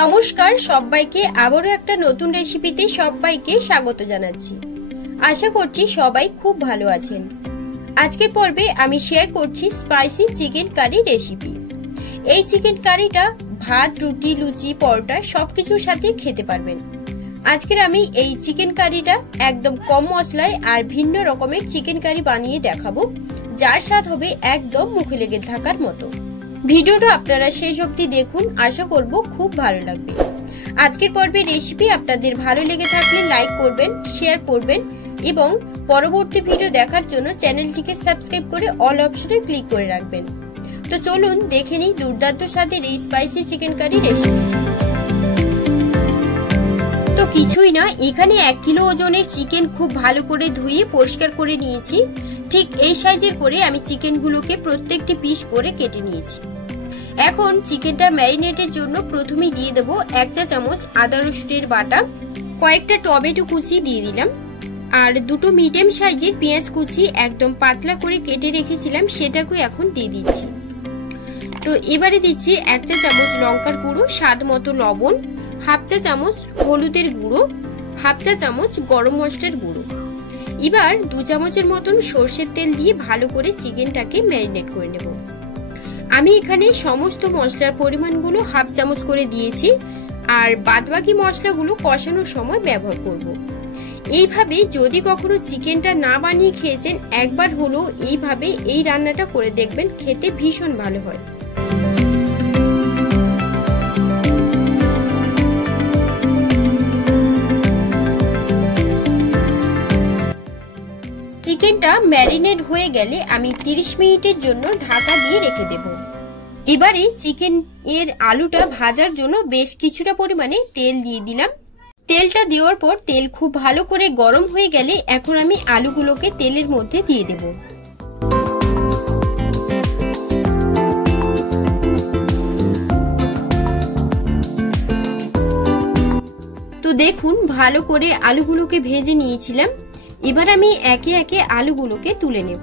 নমস্কার সবাইকে আবারো একটা নতুন রেসিপিতে সবাইকে স্বাগত জানাচ্ছি। আশা করছি সবাই খুব ভালো আছেন। আজকের পর্বে আমি শেয়ার করছি স্পাইসি চিকেন কারি রেসিপি। এই চিকেন কারিটা ভাত, রুটি, লুচি, পরোটা সবকিছুর সাথে খেতে পারবেন। আজকের আমি এই চিকেন কারিটা একদম কম মশলায় আর ভিন্ন রকমের চিকেন কারি বানিয়ে দেখাবো, যার স্বাদ হবে একদম মুখে লেগে থাকার মতো। ভিডিওটা আপনারা শেষ অবধি দেখুন, আশা করব খুব ভালো লাগবে। আজকের পর্বের রেসিপি আপনাদের ভালো লেগে থাকলে লাইক করবেন, শেয়ার করবেন এবং পরবর্তী ভিডিও দেখার জন্য চ্যানেলটিকে সাবস্ক্রাইব করে অল অপশনে ক্লিক করে রাখবেন। তো চলুন দেখে নিই দুর্দান্ত স্বাদের এই স্পাইসি চিকেন কারি রেসিপি। তো কিছুই না, এখানে 1 কিলো ওজনের চিকেন খুব ভালো করে ধুয়ে পরিষ্কার করে নিয়েছি। ঠিক এই সাইজের করে আমি চিকেনগুলোকে প্রত্যেকটি পিস করে কেটে নিয়েছি। এখন চিকেনটা ম্যারিনেটের জন্য প্রথমেই দিয়ে দেব 1 চা চামচ আদা রসুনের বাটা, কয়েকটা টমেটো কুচি দিয়ে দিলাম, আর দুটো মিডিয়াম সাইজের পেঁয়াজ কুচি একদম পাতলা করে কেটে রেখেছিলাম, সেটাকে এখন দিয়ে দিচ্ছি। তো এবারে দিচ্ছি 1 চা চামচ লঙ্কার গুঁড়ো, স্বাদ মতো লবণ, হাফ চা চামচ হলুদের গুঁড়ো, হাফ চা চামচ গরম মশলার গুঁড়ো। এবার 2 চামচের মতন সর্ষের তেল দিয়ে ভালো করে চিকেনটাকে ম্যারিনেট করে নেব। আমি এখানে সমস্ত মশলার পরিমাণগুলো হাফ চামচ করে দিয়েছি, আর বাদবাকি মশলাগুলো কষানোর সময় ব্যবহার করব। এইভাবে যদি কখনো চিকেনটা না বানিয়ে খেয়েছেন, একবার হলেও এইভাবে এই রান্নাটা করে দেখবেন, খেতে ভীষণ ভালো হয়। চিকেনটা ম্যারিনেট হয়ে গেলে আমি 30 মিনিটের জন্য ঢাকা দিয়ে রেখে দেব। এবারে চিকেন এর আলুটা ভাজার জন্য বেশ কিছুটা পরিমাণে তেল দিয়ে দিলাম। তেলটা দেওয়ার পর তেল খুব ভালো করে গরম হয়ে গেলে এখন আমি আলুগুলোকে তেলের মধ্যে দিয়ে দেব। তো দেখুন, ভালো করে আলুগুলোকে ভেজে নিয়েছিলাম। এবার আমি একে একে আলুগুলোকে তুলে নেব।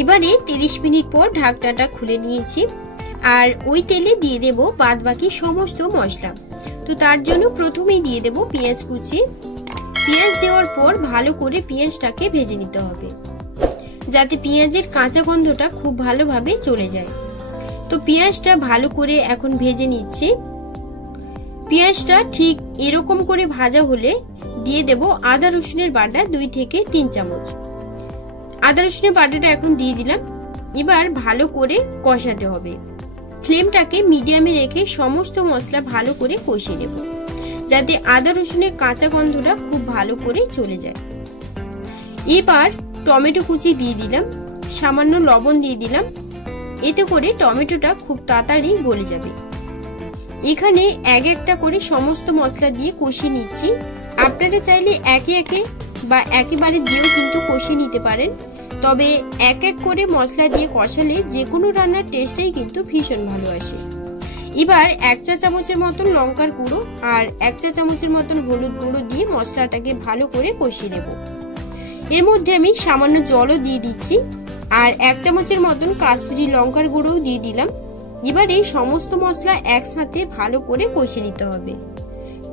এবারে 30 মিনিট পর ঢাকনাটা খুলে নিয়েছি, আর ওই তেলে দিয়ে দেব বাদবাকি সমস্ত মশলা। তো তার জন্য প্রথমেই দিয়ে দেব পেঁয়াজ কুচি। পেঁয়াজ দেওয়ার পর ভালো করে পেঁয়াজটাকে ভেজে নিতে হবে, যাতে পেঁয়াজের কাঁচা গন্ধটা খুব ভালোভাবে চলে যায়। তো পেঁয়াজটা ভালো করে এখন ভেজে নিচ্ছি। পেঁয়াজটা ঠিক এরকম করে ভাজা হলে দিয়ে দেব আদা রসুনের বাটা 2 থেকে 3 চামচ। আদা রসুনের বাটাটা এখন দিয়ে দিলাম। এবার ভালো করে কষাতে হবে। ফ্লেমটাকে মিডিয়ামে রেখে সমস্ত মশলা ভালো করে কষিয়ে নেব, যাতে আদা রসুনের কাঁচা গন্ধটা খুব ভালো করে চলে যায়। এবার টমেটো কুচি দিয়ে দিলাম, সামান্য লবণ দিয়ে দিলাম, এতে করে টমেটোটা খুব তাড়াতাড়ি গলে যাবে। এখানে এক একটা করে সমস্ত মশলা দিয়ে কষিয়ে নিচ্ছি। আপনারা চাইলে একে একে বা একেবারে দিয়েও কিন্তু কষিয়ে নিতে পারেন, তবে এক এক করে মশলা দিয়ে কষালে যে কোনো রান্নার টেস্টটাই কিন্তু ভীষণ ভালো আসে। এবার 1 চা চামচের মতন লঙ্কার গুঁড়ো আর 1 চা চামচের মতন হলুদ গুঁড়ো দিয়ে মশলাটাকে ভালো করে কষিয়ে নেব। এর মধ্যে আমি সামান্য জলও দিয়ে দিচ্ছি, আর 1 চামচের মতন কাশ্মীরি লঙ্কার গুঁড়োও দিয়ে দিলাম। এবার এই সমস্ত মশলা একসাথে ভালো করে কষিয়ে নিতে হবে।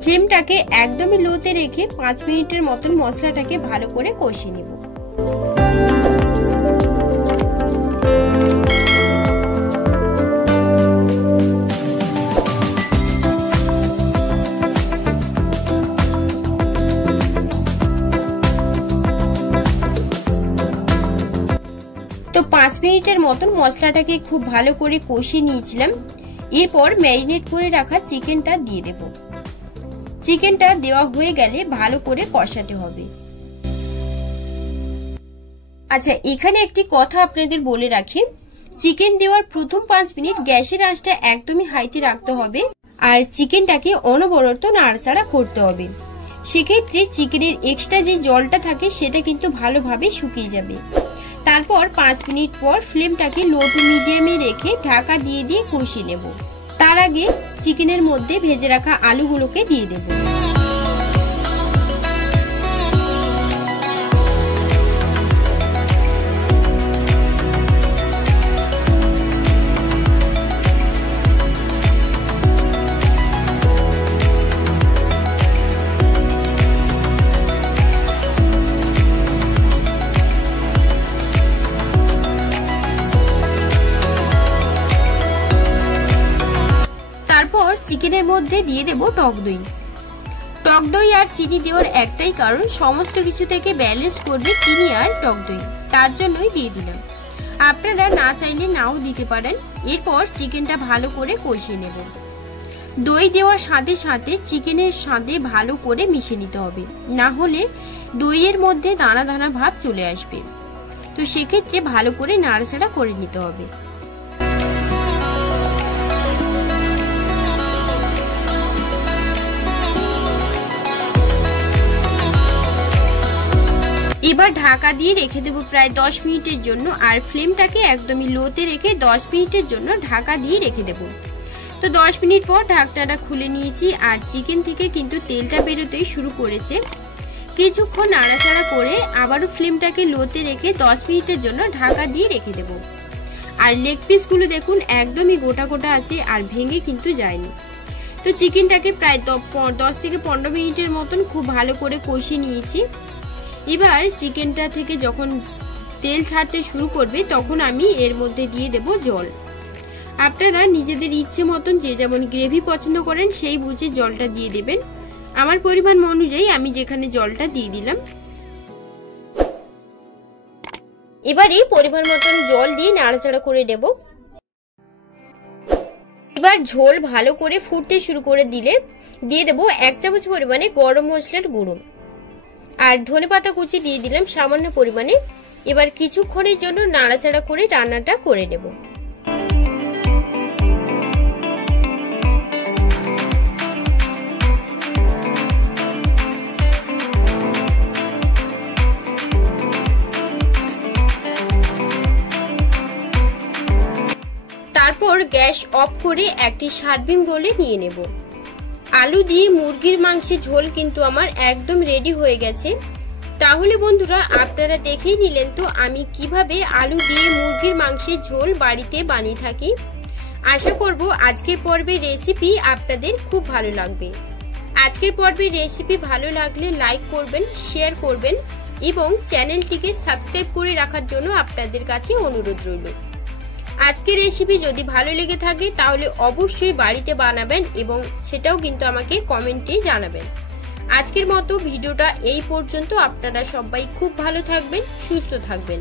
ফ্লেমটাকে একদমই লোতে রেখে 5 মিনিটের মতন মশলাটাকে ভালো করে কষিয়ে নেব। তো 5 মিনিটের মতন মশলাটাকে খুব ভালো করে কষিয়ে নিয়েছিলাম। এরপর ম্যারিনেট করে রাখা চিকেনটা দিয়ে দেব। চিকেনটা দেওয়া হয়ে গেলে ভালো করে কষাতে হবে। আচ্ছা, এখানে একটি কথা আপনাদের বলে রাখি, চিকেন দেওয়ার প্রথম 5 মিনিট গ্যাসের আঁচটা একদমই হাইতে রাখতে হবে, আর চিকেনটাকে অনবরত নাড়াচাড়া করতে হবে। সেক্ষেত্রে চিকেনের এক্সট্রা যে জলটা থাকে সেটা কিন্তু ভালোভাবে শুকিয়ে যাবে। তারপর 5 মিনিট পর ফ্লেমটাকে লো টু মিডিয়ামে রেখে ঢাকা দিয়ে দিয়ে কষিয়ে নেব। তার আগে চিকেনের মধ্যে ভেজে রাখা আলুগুলোকে দিয়ে দেব। চিকেনের মধ্যে দিয়ে দেব টক দই। টক দই আর চিনি দেওয়ার একটাই কারণ, সমস্ত কিছু থেকে ব্যালেন্স করবে চিনি আর টক দই, তার জন্যই দিয়ে দিলাম। আপনারা না চাইলে নাও দিতে পারেন। এরপর চিকেনটা ভালো করে কষিয়ে নেব। দই দেওয়ার সাথে সাথে চিকেনের সাথে ভালো করে মিশিয়ে নিতে হবে, না হলে দইয়ের মধ্যে দানা দানা ভাব চলে আসবে। তো সেক্ষেত্রে ভালো করে নাড়াচাড়া করে নিতে হবে। এবার ঢাকা দিয়ে রেখে দেবো প্রায় 10 মিনিটের জন্য, আর ফ্লেমটাকে একদমই লোতে রেখে 10 মিনিটের জন্য ঢাকা দিয়ে রেখে দেব। তো 10 মিনিট পর ঢাকনাটা খুলে নিয়েছি, আর চিকেন থেকে কিন্তু তেলটা বেরোতেই শুরু করেছে। কিছুক্ষণ নাড়াচাড়া করে আবারও ফ্লেমটাকে লোতে রেখে 10 মিনিটের জন্য ঢাকা দিয়ে রেখে দেব। আর লেগ পিসগুলো দেখুন একদমই গোটা গোটা আছে, আর ভেঙে কিন্তু যায়নি। তো চিকেনটাকে প্রায় 10 থেকে 15 মিনিটের মতন খুব ভালো করে কষিয়ে নিয়েছি। এবার চিকেনটা থেকে যখন তেল ছাড়তে শুরু করবে তখন আমি এর মধ্যে দিয়ে দেব জল। আপনারা নিজেদের ইচ্ছে মতন যে যেমন গ্রেভি পছন্দ করেন সেই বুঝে জলটা দিয়ে দেবেন। আমার পরিমাণ অনুযায়ী আমি যেখানে জলটা দিয়ে দিলাম। এবারে পরিমাণ মতন জল দিয়ে নাড়াচাড়া করে দেব। এবার ঝোল ভালো করে ফুটতে শুরু করে দিলে দিয়ে দেব 1 চামচ পরিমাণে গরম মশলার গুঁড়ো, আর ধনেপাতা কুচি দিয়ে দিলাম সামান্য পরিমাণে। এবার কিছুক্ষণের জন্য নাড়াচাড়া করে রান্নাটা করে নেব। তারপর গ্যাস অফ করে একটি সার্ভিং বোলে নিয়ে নেব। আলু দিয়ে মুরগির মাংসের ঝোল কিন্তু আমার একদম রেডি হয়ে গেছে। তাহলে বন্ধুরা আপনারা দেখেই নিলেন তো আমি কিভাবে আলু দিয়ে মুরগির মাংসের ঝোল বাড়িতে বানিয়ে থাকি। আশা করব আজকের পর্বের রেসিপি আপনাদের খুব ভালো লাগবে। আজকের পর্বের রেসিপি ভালো লাগলে লাইক করবেন, শেয়ার করবেন এবং চ্যানেলটিকে সাবস্ক্রাইব করে রাখার জন্য আপনাদের কাছে অনুরোধ রইল। আজকের রেসিপি যদি ভালো লেগে থাকে তাহলে অবশ্যই বাড়িতে বানাবেন এবং সেটাও কিন্তু আমাকে কমেন্টে জানাবেন। আজকের মতো ভিডিওটা এই পর্যন্ত। আপনারা সবাই খুব ভালো থাকবেন, সুস্থ থাকবেন।